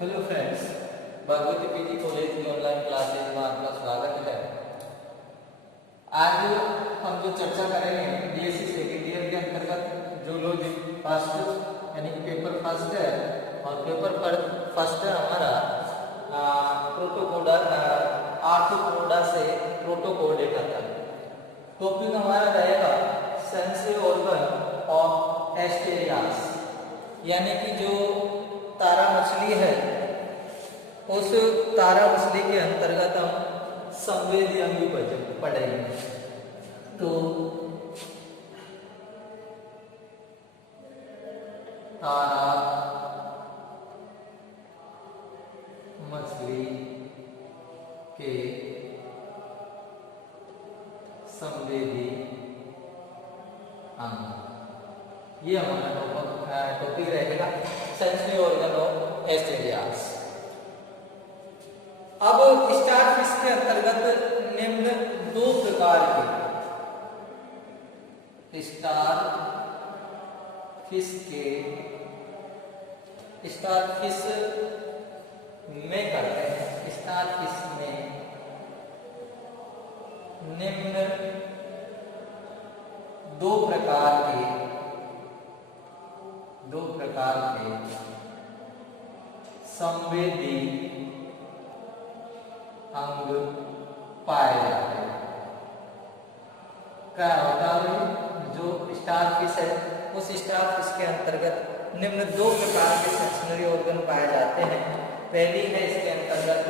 Hello friends, Bhagwati PG college की online classes में आपका स्वागत है। आज हम जो चर्चा करेंगे बीएससी सेकेंड ईयर के अंतर्गत जूलॉजी फर्स्ट यानी कि पेपर फर्स्ट है और पेपर फर्स्ट है हमारा प्रोटोकोडा आर्थ्रोपोडा से प्रोटोकोडेटा तक। टॉपिक हमारा रहेगा सेंसरी ऑर्गन ऑफ एस्टेरियास, यानी कि जो तारा मछली है उस तारा मछली के अंतर्गत हम संवेदी अंग पढ़ेंगे। तो तारा मछली के संवेदी अंग, ये हमारा टॉपिक रहेगा सेंसरी ऑर्गन ऑफ एस्टेरियास। अब स्टारफिश के अंतर्गत निम्न दो प्रकार के स्टारफिश में करते हैं। स्टारफिश में निम्न दो प्रकार के संवेदी अंग पाए जाते हैं। क्या होता है? जो स्टारफिश है उस स्टारफिश के अंतर्गत निम्न दो प्रकार के सेंसरी ऑर्गन पाए जाते हैं। पहली है इसके अंतर्गत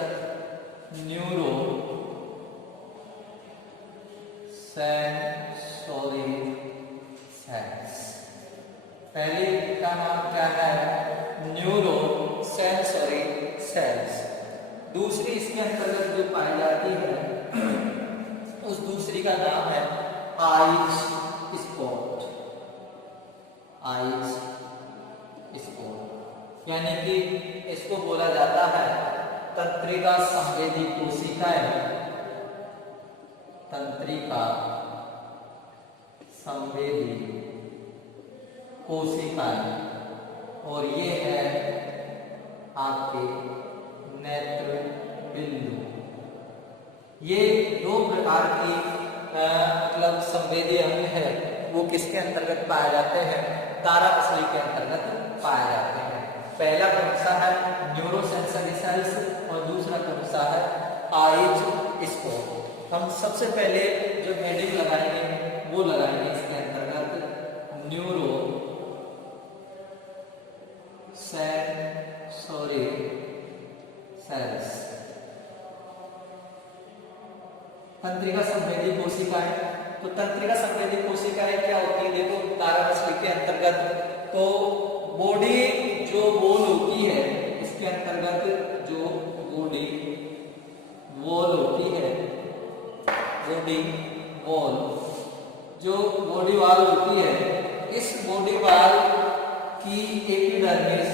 न्यूरो सेंसोरी सेल्स। पहली का नाम क्या है? Neuro sensory cells. दूसरी इसके अंतर्गत जो पाई जाती है उस दूसरी का नाम है आइज स्पॉट। यानी कि इसको बोला जाता है तंत्रिका संवेदी कोशिकाएं। तंत्रिका संवेदी कोशिकाएं, और ये है आपके नेत्र बिंदु। ये दो प्रकार की मतलब संवेदी अंग है वो किसके अंतर्गत पाए जाते हैं? तारा मछली के अंतर्गत पाए जाते हैं। पहला कौन सा है? न्यूरोसेंसरी सेल्स, और दूसरा कौन सा है? Eyes spot. हम सबसे पहले जो हेडिंग लगाएंगे वो लगाएंगे इसके अंतर्गत न्यूरो सेंसोरी सेल्स। तंत्रिका संवेदी कोशिकाएं। तो तंत्रिका संवेदी कोशिकाएं क्या होती है? देखो, तारा मछली के अंतर्गत तो बॉडी जो वॉल होती है, इसके अंतर्गत जो बॉडी वॉल होती है, बॉडी वॉल जो बॉडी वॉल होती है, इस बॉडी वॉल की एपिडर्मिस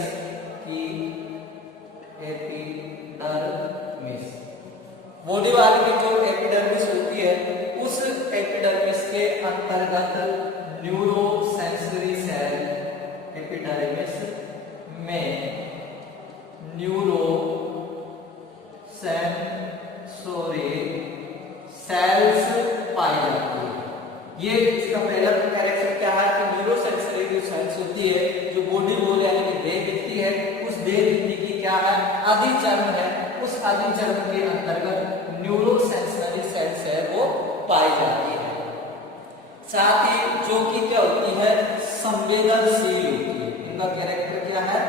बॉडी वॉल की जो एपिडर्मिस होती है उस एपिडर्मिस के अंतर्गत न्यूरोसेंसरी सेल, एपिडर्मिस में न्यूरो सेंसोरी सेल्स पाई जाती है। ये इसका पहला कैरेक्टर क्या है कि न्यूरोसेंसरी जो सेल्स होती है, जो बॉडी वॉल यानी कि देह भित्ति है, उस देह भित्ति की क्या है? आदि चर्म है। उस आदि चर्म के अंतर्गत न्यूरोसेंसरी सेल्स है वो पाई जाती है। साथ ही जो कि क्या होती है? संवेदनशील होती है। इनका कैरेक्टर क्या है?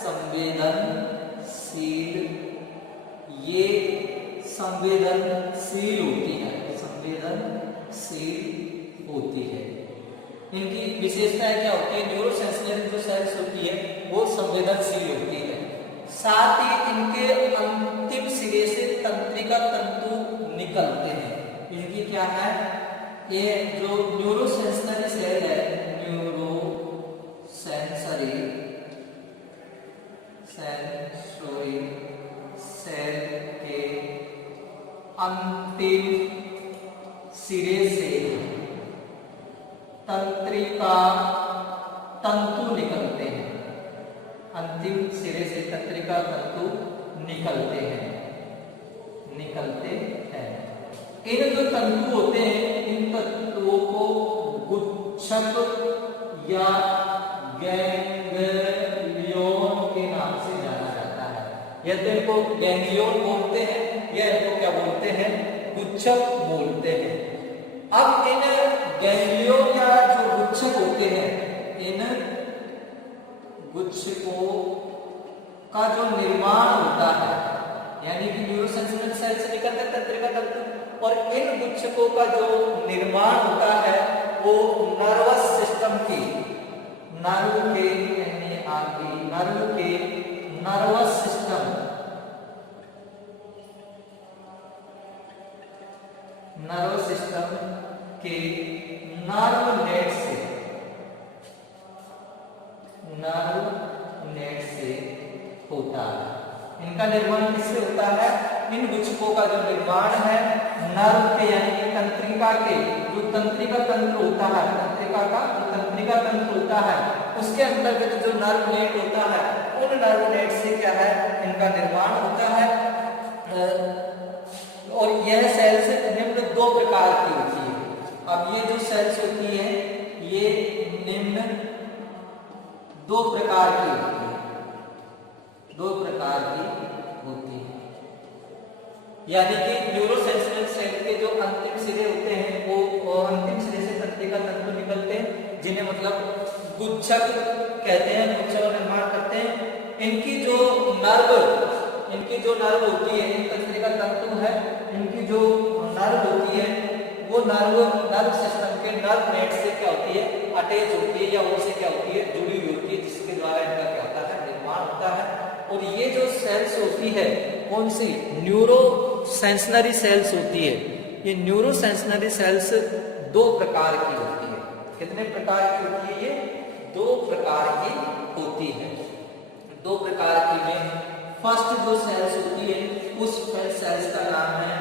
संवेदनशील। ये संवेदनशील होती है, संवेदनशील होती है। इनकी विशेषताएं क्या होती है? न्यूरोसेंसरी जो सेल्स होती है वो संवेदनशील होती है। साथ ही इनके अंतिम सिरे से तंत्रिका तंतु निकलते हैं। इनकी क्या है? ये जो न्यूरोसेंसरी सेल है, न्यूरोसेंसरी सेल के अंतिम सिरे से तंत्रिका तंतु निकलते हैं। अंतिम सिरे से तंत्रिका तंतु निकलते हैं। इन जो तंतु होते हैं, इन तंतुओं को गुच्छक या गैंग्लियोन के नाम से जाना जाता है। या तो इनको गैंग्लियोन बोलते हैं या इनको क्या बोलते हैं, गुच्छक बोलते हैं। अब इन गैंग्लियोन या जो गुच्छक होते हैं, इन गुच्छकों का जो निर्माण होता है, यानी कि न्यूरोसेंसरी सेल से निकलते तंत्रिका तंतु, और इन गुच्छकों का जो निर्माण होता है वो नर्वस सिस्टम के नर्व के नर्वस सिस्टम के नर्व नेट से होता है। इनका निर्माण किससे होता है? इन गुच्छकों का जो निर्माण है नर्व के यानी कि तंत्रिका के जो तंत्रिका तंत्र होता है, तंत्रिका तंत्र होता है, उसके अंतर्गत जो नर्व नेट होता है, उन नर्व नेट से क्या है, इनका निर्माण होता है। और यह सेल्स निम्न दो प्रकार की होती है। अब ये जो सेल्स होती है ये निम्न दो प्रकार की होती है। यानी कि न्यूरोसेंसरी सेल के जो अंतिम सिरे होते हैं वो अंतिम सिरे से तंत्रिका तंतु निकलते हैं, जिन्हें मतलब गुच्छक कहते हैं, गुच्छक निर्माण करते हैं। इनकी जो नर्व होती है, इन तंत्रिका तंतु है, इनकी जो नर्व होती है वो नर्व सिस्टम के नर्व नेट से क्या होती है, अटैच होती है या उनसे क्या होती है, जुड़ी हुई होती है, जिसके द्वारा इनका क्या होता है, निर्माण होता है। और ये जो सेल्स होती है कौन सी, न्यूरोसेंसरी सेल्स होती है। ये न्यूरोसेंसरी सेल्स दो प्रकार की होती है। कितने प्रकार की होती है ये? दो प्रकार की होती है। दो प्रकार की में फर्स्ट जो सेल्स होती है उस सेल्स का नाम है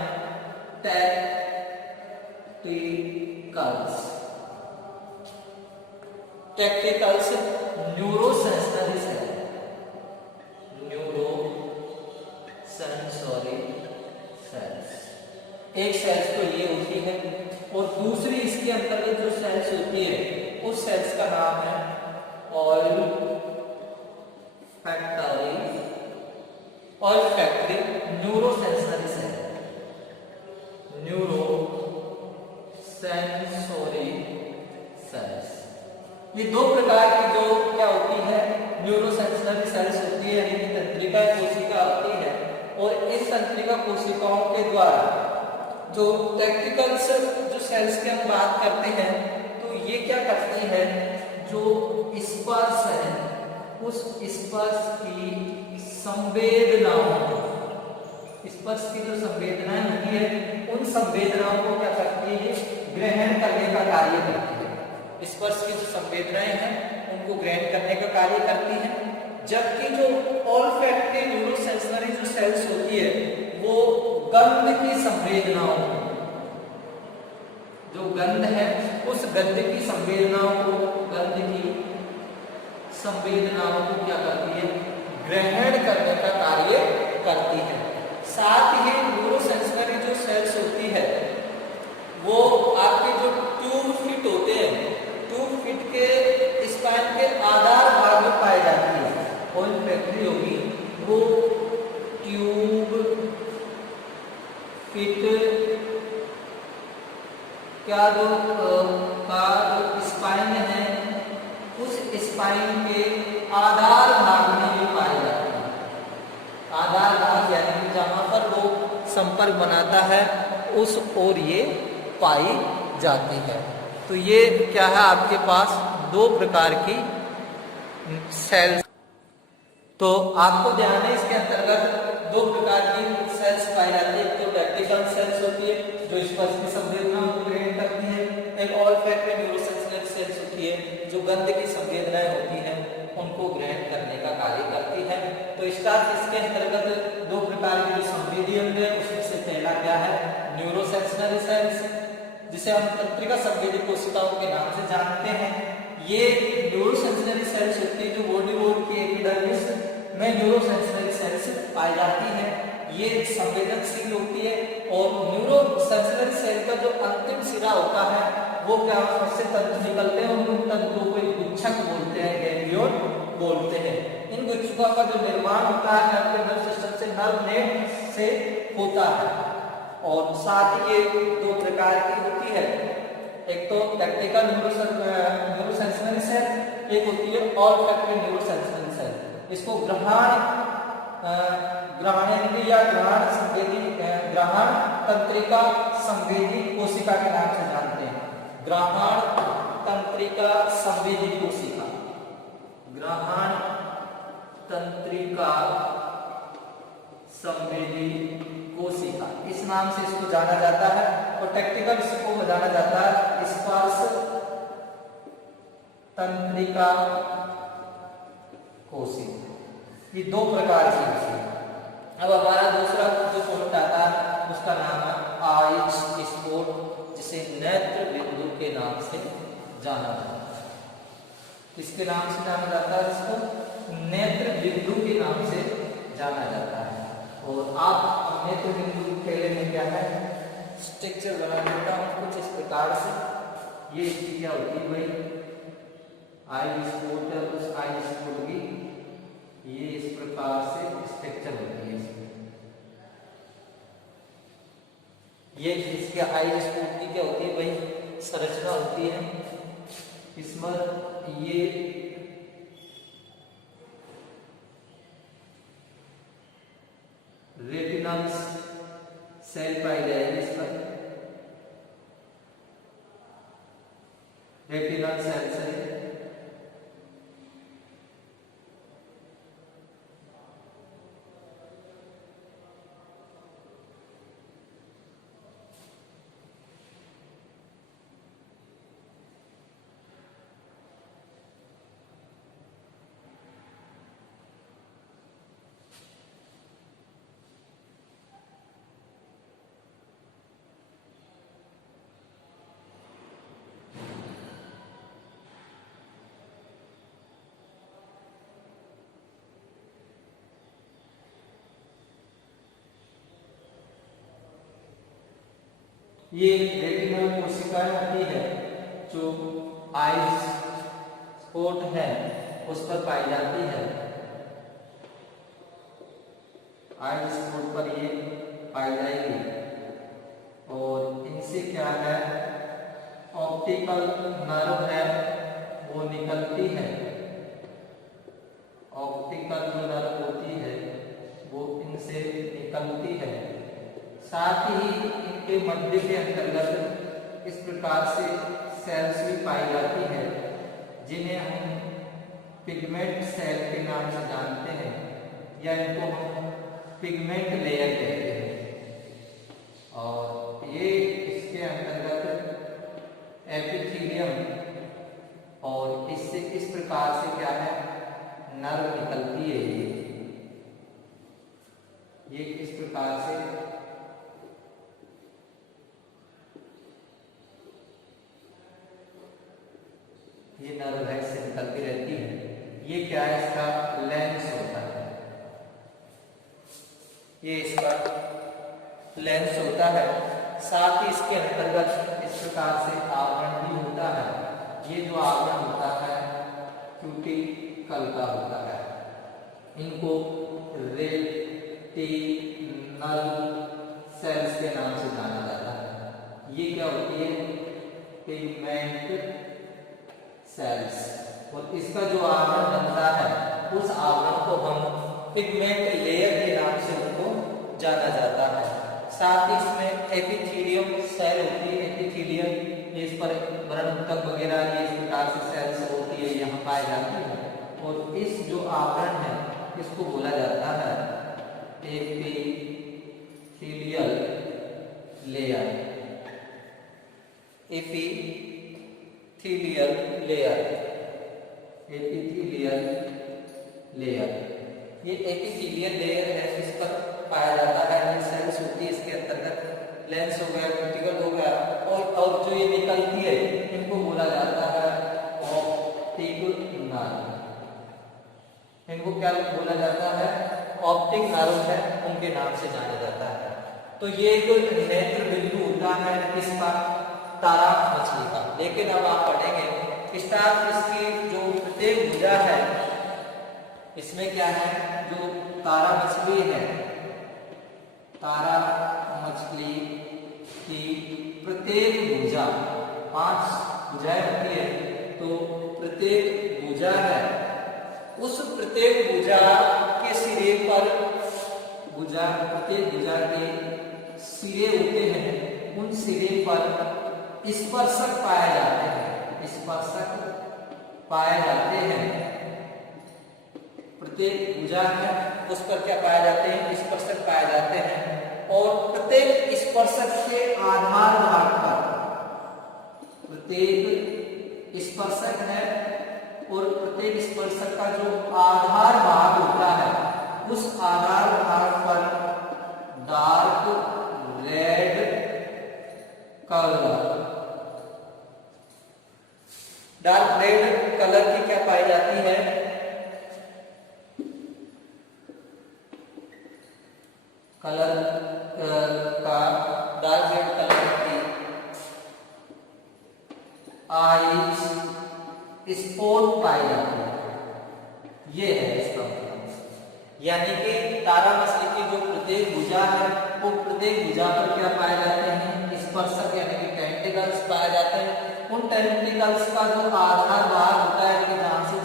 टेक्टिकल्स न्यूरोसेंसरी सेल, एक सेल्स तो ये होती है, और दूसरी इसके अंतर्गत जो सेल्स होती है उस सेल्स का नाम है ऑल्फैक्टरी न्यूरोसेंसरी सेल, ये दो प्रकार की जो क्या होती है, न्यूरोसेंसरी सेल्स होती है, यानी कि तंत्रिका कोशिका होती है। और इन तंत्रिका कोशिकाओं के द्वारा जो टेक्टिकल्स जो सेल्स की हम बात करते हैं, तो ये क्या करती है, जो स्पर्श है उस स्पर्श की जो संवेदनाएं होती है, उन संवेदनाओं को क्या करती है, ग्रहण करने का कार्य करती है। स्पर्श की जो संवेदनाएं हैं उनको ग्रहण करने का कार्य करती है। जबकि जो ऑल्फैक्टरी न्यूरोसेंसरी जो सेल्स होती है वो गंध की संवेदनाओं, जो गंध है उस गंध की संवेदनाओं को क्या करती है, ग्रहण करने का कार्य करती है। साथ ही न्यूरोसेंसरी जो सेल्स होती है वो आपके जो ट्यूब फिट होते हैं, ट्यूब फिट के स्पाइन के आधार भाग में पाई जाती है। ऑल्फैक्टरी होगी वो ट्यूब फिट क्या जो स्पाइन है उस स्पाइन के आधार भाग में भी पाई जाती है। आधार भाग यानी कि जहां पर वो संपर्क बनाता है उस ओर ये पाई जाती है। तो ये क्या है, आपके पास दो प्रकार की सेल्स। तो आपको ध्यान है इसके अंतर्गत दो प्रकार की सेल्स पाई जाती है। एक तो टेक्टिकल सेल्स होती है जो स्पर्श की संवेदनाओं को ग्रहण करती है, एक ऑल्फैक्टरी न्यूरोसेंसरी सेल्स होती है जो गंध की संवेदनाएं होती हैं उनको ग्रहण करने का कार्य करती है। तो इसके अंतर्गत दो प्रकार की जो संवेदी अंग है उसमें से पहला क्या है, न्यूरोसेंसरी सेल्स, जिसे हम तंत्रिका संवेदी कोशिकाओं के नाम से जानते हैं। ये न्यूरोसेंसरी सेल्स होती है जो बॉडी वॉल की एपिडर्मिस में न्यूरोसेंसरी सेल्स पाई जाती है। ये संवेदनशील होती है और न्यूरोसेंसरी सेल का जो अंतिम सिरा होता है वो क्या उससे तंतु निकलते हैं और उन तंतुओं को गुच्छक बोलते हैं, गैंग्लियन बोलते हैं। इन गुच्छकों का जो निर्माण होता है आपके नर्व सिस्टम से, नर्व नेट से होता है। और साथ ही ये दो प्रकार की होती है, एक तो टैक्टिकल न्यूरोसेंसरी सेल, एक होती है ऑल्फैक्टरी न्यूरोसेंसरी सेल। इसको ग्रहणेंद्रिय या ग्रहण तंत्रिका संवेदी कोशिका के नाम से जानते हैं। ग्रहण तंत्रिका संवेदी कोशिका, ग्रहण तंत्रिका संवेदी कोशिका, इस नाम से इसको जाना जाता है। और टैक्टिकल इसको जाना जाता है स्पर्श तंत्रिका कोशिका। ये दो प्रकार की होती है। अब हमारा दूसरा जो पॉइंट आता है उसका नाम है आइज स्पॉट, जिसे नेत्र बिंदु के नाम से जाना जाता है। किसके नाम से जाना जाता है? इसको नेत्र बिंदु के नाम से जाना जाता है। और आप नेत्र बिंदु पहले में क्या है स्ट्रक्चर बना देता हूँ कुछ इस प्रकार से। ये इसकी क्या होती है भाई, आई स्पॉट है, उस आई स्पॉट की ये इस प्रकार से स्ट्रक्चर होती है। ये इसके आई स्पॉट की क्या होती है भाई, संरचना होती है। इसमें ये रेटिनल सेल पाई जाएगी, इस पर रेटिनल सेल से ये रेटिनल कोशिकाएं होती है जो आइज स्पॉट है उस पर पाई जाती है। आइज स्पॉट पर ये पाई जाएगी और इनसे क्या है ऑप्टिकल नर्व है वो निकलती है। ऑप्टिकल जो नर्व होती है वो इनसे निकलती है। साथ ही इनके मध्य के अंतर्गत इस प्रकार से सेल्स भी पाई जाती है जिन्हें हम पिगमेंट सेल के नाम से जानते हैं या इनको हम पिगमेंट लेयर कहते हैं। और ये इसके अंतर्गत एपिथेलियम और इससे इस प्रकार से क्या है नर्व निकलती है। ये इस प्रकार से ये नर्व है इससे निकलती रहती है। ये क्या है इसका लेंस होता है, ये इसका लेंस होता है। साथ ही इसके अंतर्गत इस प्रकार से आवरण भी होता है। ये जो आवरण होता है क्यूटिकल का होता है। इनको रेटिनल सेल्स के नाम से जाना जाता है। ये क्या होती है पिगमेंट सेल्स। और इसका जो आवरण बनता है उस आवरण को हम पिगमेंट लेयर के नाम से उनको जाना जाता है। साथ ही इसमें एपिथेलियम सेल होती है। एपिथेलियम इस पर व्रणतक वगैरह ये इस प्रकार से सेल्स होती है यहाँ पाई जाती है। और इस जो आवरण है इसको बोला जाता है epithelial layer. Epithelial layer, epithelial layer, ये एपिथेलियल लेयर है इस पर पाया जाता है। ये सेल्स होती है इसके अंतर्गत लेंस हो गया, क्यूटिकल हो गया और जो ये निकलती है इनको बोला जाता है ऑप्टिकल नर्व। इनको इनको क्या बोला जाता है, ऑप्टिक नर्व है, उनके नाम से जाना जाता है। तो ये एक नेत्र बिंदु होता है किसका, तारा मछली का। लेकिन अब आप पढ़ेंगे स्टार फिश की जो प्रत्येक भुजा है, इसमें क्या है, जो तारा मछली है, तारा मछली की प्रत्येक भुजा 5 भुजाएं होती है, तो प्रत्येक भुजा है, उस प्रत्येक भुजा के सिरे पर, प्रत्येक भुजा के सिरे होते हैं, उन सिरे पर स्पर्शक पाए जाते हैं, स्पर्शक पाए जाते हैं। प्रत्येक भुजा है उस पर क्या पाए जाते हैं, स्पर्शक पाए जाते हैं। और प्रत्येक स्पर्शक के आधार भाग पर, प्रत्येक स्पर्शक है और प्रत्येक स्पर्शक का जो आधार भाग होता है, उस आधार भाग पर dark red colour, dark red colour की क्या पाई जाती है, कलर का डार्क रेड कलर की आइज स्पॉट पाई जाती है। ये है इसका मतलब। यानी कि तारा मछली की जो प्रत्येक भुजा है, वो प्रत्येक भुजा पर क्या पाए जाते हैं, स्पर्शक यानी कि टेंटिकल्स पाए जाते हैं। उन टेंटिकल्स का जो आधार भाग होता है कि जहां से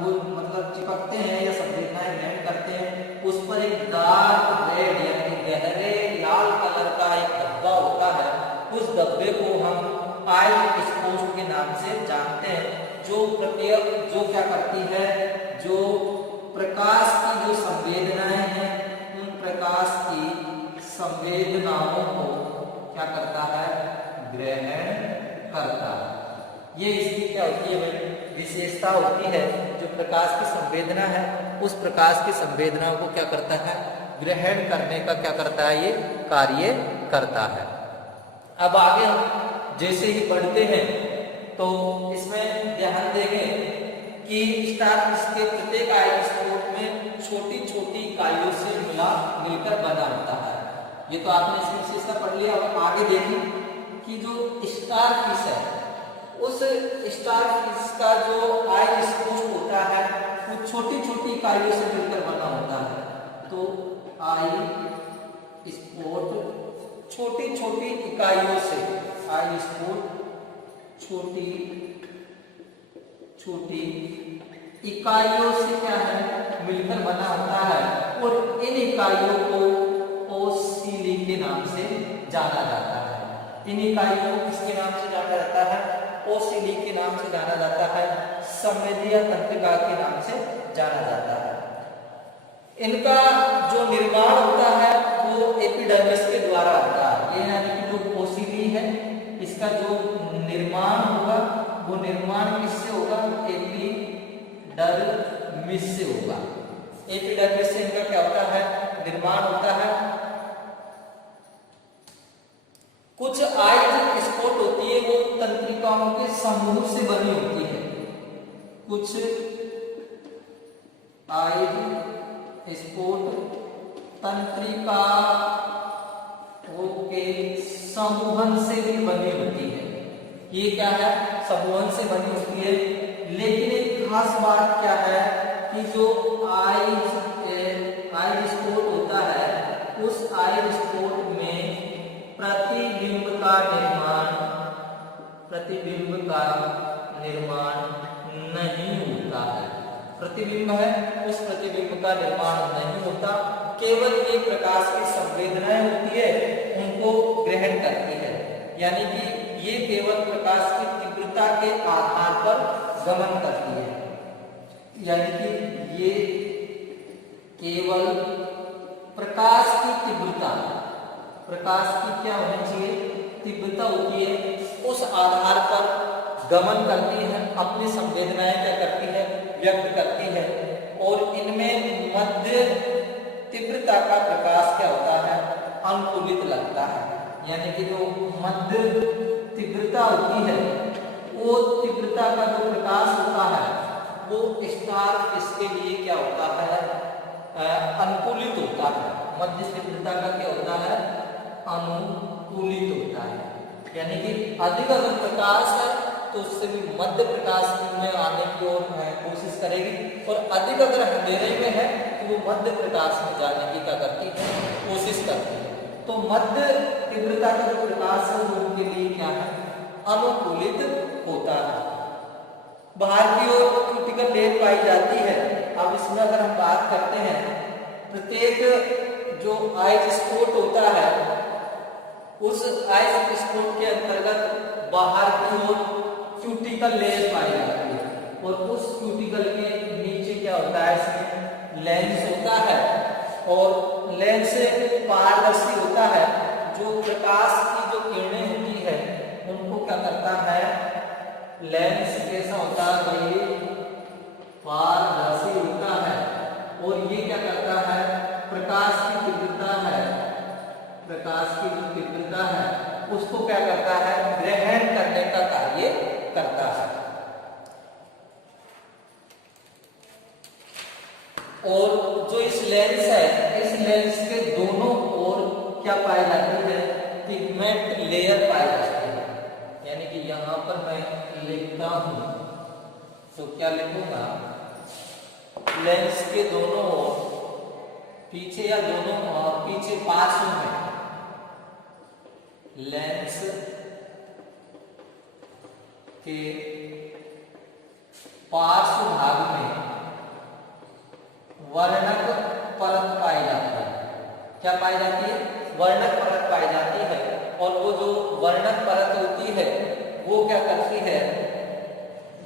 मतलब चिपकते हैं या संवेदनाएं ग्रहण करते हैं, उस पर एक डार्क रेड यानी गहरे लाल कलर का एक धब्बा होता है। उस धब्बे को हम आइज स्पॉट के नाम से जानते हैं, जो क्या करती है, जो प्रकाश की जो संवेदनाएं हैं, उन प्रकाश की संवेदनाओं को क्या करता है, ग्रहण करता है। ये इसकी क्या होती है भाई, विशेषता होती है। जो प्रकाश की संवेदना है, उस प्रकाश की संवेदनाओं को क्या करता है, ग्रहण करने का क्या करता है, ये कार्य करता है। अब आगे हम जैसे ही बढ़ते हैं तो इसमें ध्यान देंगे कि स्टारफिश के प्रत्येक आइज स्पॉट में छोटी छोटी इकाइयों से मिलकर बना होता है। ये तो आपने इसकी विशेषता पढ़ लिया। अब आगे देखें कि जो स्टारफिश है, उस स्टारफिश का जो आइज स्पॉट होता है, वो छोटी छोटी इकाइयों से मिलकर बना होता है। तो आइज स्पॉट छोटी छोटी इकाइयों से, आइज स्पॉट छोटी छोटी इकाइयों से क्या है, मिलकर बना होता है। और इन इकाइयों को ओसिली के नाम से जाना जाता है। इन इकाइयों को किसके नाम से जाना जाता है, ओसिली के नाम से जाना जाता है, संवेदीय तंत्रिका के नाम से जाना जाता है। इनका जो निर्माण होता है वो एपिडर्मिस के द्वारा होता है। ये यानी कि जो ओसिली है, इसका जो निर्माण होगा, वो निर्माण किससे होगा, एपिडर्मिस से होगा। एपिडर्मिस से इनका क्या होता है, निर्माण होता है। कुछ आइज स्पॉट होती है, वो तंत्रिकाओं के समूह से बनी होती है। कुछ आइज स्पॉट तंत्रिकाओं के समूहन से भी बनी होती है। ये क्या है, समूहन से बनी होती है। लेकिन एक खास बात क्या है कि जो आइज स्पॉट होता है, उस आइज स्पॉट में प्रतिबिंब का निर्माण नहीं होता है। प्रतिबिंब है, उस प्रतिबिंब का निर्माण नहीं होता। केवल ये प्रकाश की संवेदनाएं होती है, उनको ग्रहण करती है। यानी कि ये केवल प्रकाश की तीव्रता के आधार पर गमन करती है। यानी कि ये केवल प्रकाश की तीव्रता, प्रकाश की क्या होनी चाहिए, तीव्रता होती है, उस आधार पर गमन करती है, अपनी संवेदनाएं क्या करती है, व्यक्त करती है। और इनमें मध्य तीव्रता का प्रकाश क्या होता है, अनुकूलित लगता है। यानी कि जो मध्य तीव्रता होती है, वो तीव्रता का जो प्रकाश होता है, वो स्टार इसके लिए क्या होता है, अनुकूलित होता है। मध्य तीव्रता का क्या होता है, अनुकूलित होता है। यानी कि अधिक अगर प्रकाश है तो उससे भी मध्य प्रकाश में आने की ओर कोशिश करेगी, और अधिक अगर अंधेरे में है तो वो मध्य प्रकाश में जाने की क्या करती है, कोशिश करती है। तो मध्य तीव्रता का जो प्रकाश है वो उनके लिए क्या है, अनुकूलित होता है। बाहर की ओर क्यूटिकल लेयर पाई जाती है। अब इसमें अगर हम बात करते हैं, प्रत्येक जो आइज स्पॉट होता है उस आइज स्पॉट के अंतर्गत बाहर की ओर क्यूटिकल लेयर पाई जाती है, और उस क्यूटिकल के नीचे क्या होता है, इसमें लेंस होता है, और लेंस पारदर्शी होता है। जो प्रकाश की जो किरणें होती है उनको क्या करता है, लेंस कैसा होता है भाई, पारदर्शी होता है, और ये क्या करता है, प्रकाश की तीव्रता है, प्रकाश की जो तीव्रता है उसको क्या करता है, ग्रहण करने का कार्य करता है। और जो इस लेंस है, इस लेंस के दोनों ओर क्या पाई जाती है, पिगमेंट लेयर पाई जाती है। यानी कि यहाँ पर मैं लिखता हूं तो क्या लिखूंगा, लेंस के दोनों ओर पीछे या दोनों पीछे पार्श्व में, लेंस के पार्श्व भाग में वर्णक परत पाई जाती है। क्या पाई जाती है, वर्णक परत पाई जाती है, और वो जो वर्णक परत होती है वो क्या करती है,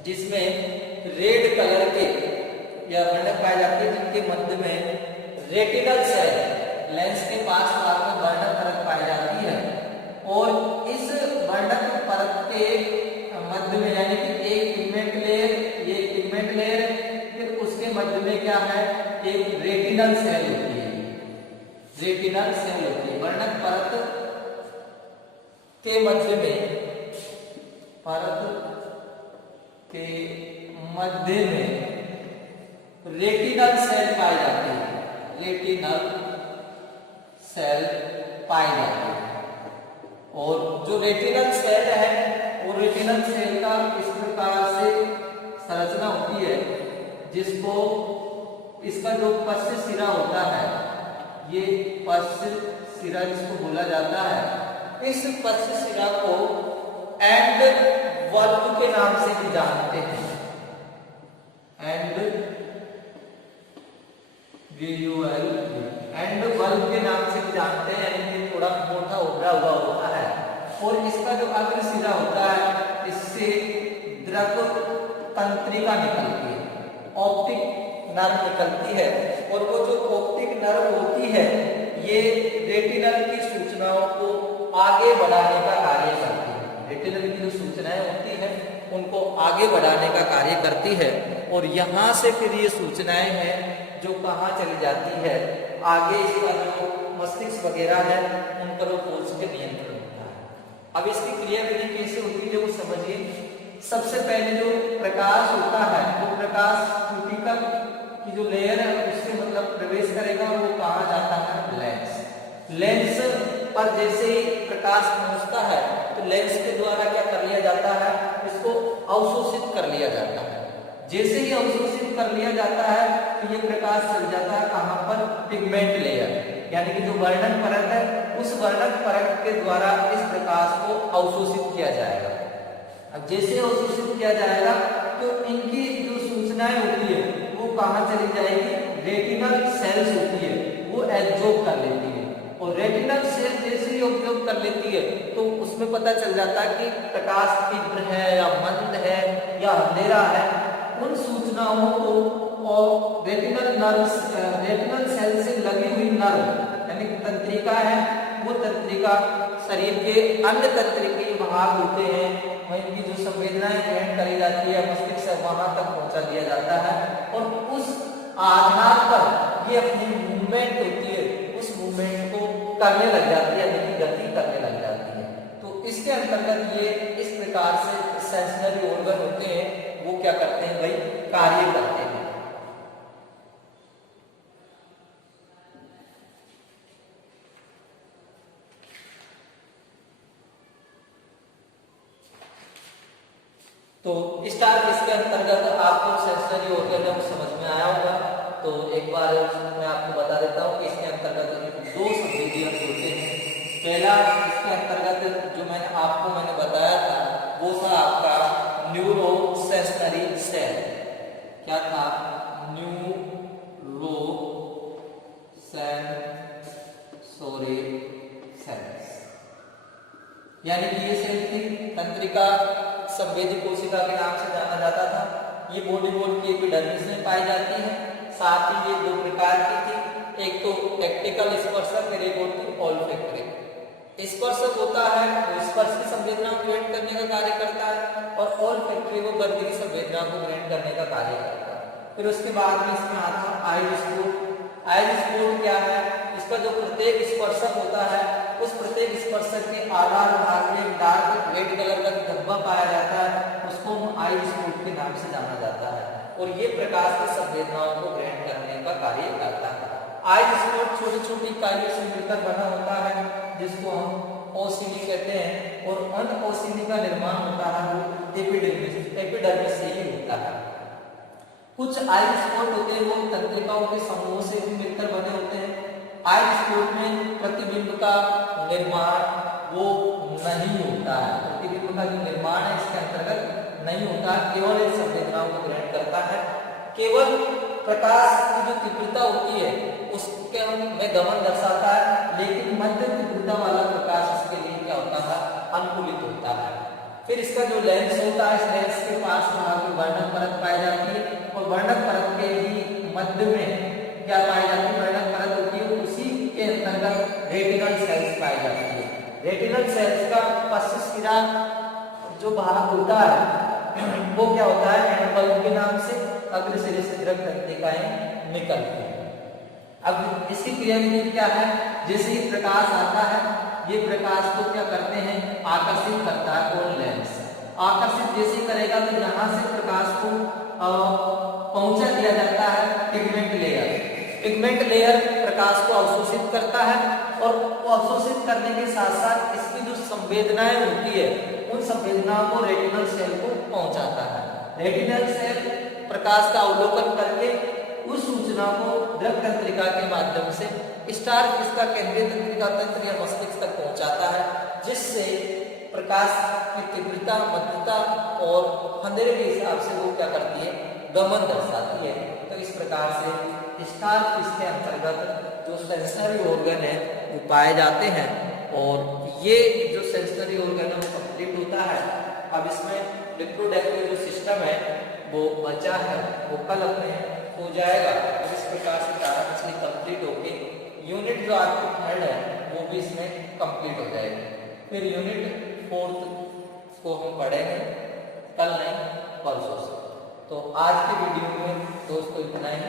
जिसमें रेड कलर के या वर्णक पाई जाती है जिनके मध्य में रेटिनल सेल, लेंस के पास भाग में वर्णक परत पाई जाती है, और इस वर्णक परत के मध्य में यानी कि एक पिगमेंट लेयर, ये पिगमेंट लेयर, फिर उसके मध्य में क्या है, एक रेटिनल सेल होती है, रेटिनल सेल होती है। वर्णक परत के मध्य में, परत के मध्य में रेटिनल सेल पाई जाती है, रेटिनल सेल पाई जाती है। और जो रेटिनल सेल है वो रेटिनल सेल का इस प्रकार से संरचना होती है, जिसको इसका जो पश्च सिरा होता है, ये पश्च सिरा जिसको बोला जाता है, इस पश्च सिरा को एंड वल्ब के नाम से भी जानते हैं, एंड वल्ब के नाम से भी जानते हैं, यानी थोड़ा मोटा उभरा हुआ होता है। और इसका जो अग्र सिरा होता है, इससे द्रव तंत्रिका निकलती है, ऑप्टिक नर्व निकलती है, और वो जो ऑप्टिक नर्व होती है ये रेटिनल की सूचनाओं को आगे बढ़ाने का कार्य करती है। रेटिनल की जो सूचनाएं होती है उनको आगे बढ़ाने का कार्य करती है, और यहाँ से फिर ये सूचनाएं हैं जो कहाँ चली जाती है, आगे इसका जो मस्तिष्क वगैरह है उन पर वो फोर्स के नियंत्रण होता है। अब इसकी क्रियाविधि कैसे होती है वो समझिए। सबसे पहले जो प्रकाश होता है वो प्रकाश क्यूटिकल की जो लेयर है उससे मतलब प्रवेश करेगा, और वो कहाँ जाता है, लेंस। लेंस पर जैसे ही प्रकाश पहुंचता है तो लेंस के द्वारा क्या कर लिया जाता है, इसको अवशोषित कर लिया जाता है। जैसे ही अवशोषित कर लिया जाता है तो ये प्रकाश चल जाता है कहाँ पर, पिगमेंट लेयर, यानी कि जो वर्णक परत है उस वर्णक परत के द्वारा इस प्रकाश को अवशोषित किया जाएगा। अब जैसे अवशोषित किया जाएगा तो इनकी जो सूचनाएं होती है वो कहाँ चली जाएगी, रेटिनल सेल्स होती है वो एब्जॉर्ब कर लेती है, और रेटिनल सेल जैसे ही ऑब्जर्व कर लेती है तो उसमें पता चल जाता है कि प्रकाश तीव्र है या मंद है या अंधेरा है। उन सूचनाओं को और रेटिनल सेल से लगी हुई नर्व यानी तंत्रिका है, वो तंत्रिका शरीर के अन्य तंत्रिकीय भाग होते हैं, वहीं की जो संवेदनाएं ग्रहण करी जाती है मस्तिष्क से वहां तक पहुंचा दिया जाता है, और उस आधार पर ये अपनी मूवमेंट होती है उस मूवमेंट को करने लग जाती है, यानी गति करने लग जाती है। तो इसके अंतर्गत ये इस प्रकार से सेंसरी ऑर्गन होते हैं वो क्या करते हैं भाई, कार्य करते हैं। तो स्टार किसके अंतर्गत, आपको सेंसरी ऑर्गन समझ में आया होगा। तो एक बार मैं आपको बता देता हूँ कि इसके अंतर्गत दो संवेदी अंग होते हैं। पहला इसके अंतर्गत जो मैंने बताया था वो था आपका न्यूरो सेंसरी सेल। क्या था, न्यूरो सेंसरी सेल्स, यानी कि ये सेल थी तंत्रिका संवेदी कोशिका के नाम से जाना जाता था। ये बॉडी वॉल की एपिडर्मिस में पाई जाती है। साथ ही ये दो प्रकार की थी, एक तो टैक्टिकल स्पर्शक और एक होती ऑल्फैक्टरी। स्पर्शक होता है वो स्पर्श की संवेदना को ग्रहण करने का कार्य करता है, और ऑल्फैक्टरी वो गंध की संवेदना को ग्रहण करने का कार्य करता है। फिर उसके बाद में इसमें आता है आइज स्पोर्ट। आइज स्पोर्ट क्या है, इसका जो प्रत्येक स्पर्शक होता है उस प्रत्येक स्पर्शक के आधार भाग में डार्क रेड कलर का धब्बा पाया जाता है, उसको हम आइज स्पोर्ट के नाम से जाना जाता है, और ये प्रकाश की संवेदनाओं को ग्रहण करने का कार्य करता है। आइज स्पोर्ट छोटी छोटी इकाइयों से मिलकर बना होता है, जिसको हम ओसिनी कहते हैं, और अन ओसिनी का निर्माण होता है वो एपिडर्मिस से ही होता है। कुछ आइज स्पोर्ट होते हैं वो तंत्रिकाओं के समूह से भी मिलकर बने होते हैं। आइज स्पोर्ट में प्रतिबिंब का निर्माण वो नहीं होता है, प्रतिबिंब का जो निर्माण है इसके अंतर्गत नहीं होता, केवल इन संवेदनाओं को ग्रहण करता है। केवल प्रकाश की जो तीव्रता होती है उसके में गमन दर्शाता है, लेकिन मध्य तीव्रता वाला प्रकाश इसके लिए क्या होता है, अनुकूलित होता है। फिर इसका जो लेंस होता है, इस लेंस के पास में वर्णक परत पाई जाती है, और वर्णक परत के ही मध्य में क्या पाई जाती है, वर्णक परत होती है, उसी के अंतर्गत रेटिनल सेल्स पाई जाती है। रेटिनल सेल्स का पश्च सिरा जो भाग होता है वो क्या होता है, एंड बल्ब के नाम से अग्र सिरे से दृढ़ तंत्रिकाएं निकलती है। अब इसकी क्रियाविधि क्या है, जैसे ही प्रकाश आता है ये प्रकाश को क्या करते हैं, आकर्षित करता है कौन, लेंस। आकर्षित जैसे करेगा तो यहाँ से प्रकाश को पहुंचा दिया जाता है पिगमेंट लेयर। पिगमेंट लेयर प्रकाश को अवशोषित करता है, और अवशोषित करने के साथ साथ इसकी जो संवेदनाएं होती है उन संवेदनाओं को रेटिनल सेल को पहुंचाता है। रेटिनल सेल प्रकाश का अवलोकन करके उस सूचना को दृक तंत्रिका के माध्यम से स्टार किसका केंद्रीय तंत्रिका तंत्र या मस्तिष्क तक पहुंचाता है, जिससे प्रकाश की तीव्रता, मध्यता और अंधेरे के हिसाब से वो क्या करती है, गमन दर्शाती है। तो इस प्रकार से स्टार किसके अंतर्गत जो सेंसरी ऑर्गन है वो पाए जाते हैं, और ये जो सेंसरी ऑर्गन है वो कंप्लीट होता है। अब इसमें रिप्रोडक्टिव जो सिस्टम है वो बचा है, वो कल अपने हो जाएगा। और इस प्रकार से तारा मछली कंप्लीट होके यूनिट जो आपकी थर्ड है वो भी इसमें कंप्लीट हो जाएगी। फिर यूनिट फोर्थ को हम पढ़ेंगे कल नहीं परसों से। तो आज की वीडियो में दोस्तों इतना ही।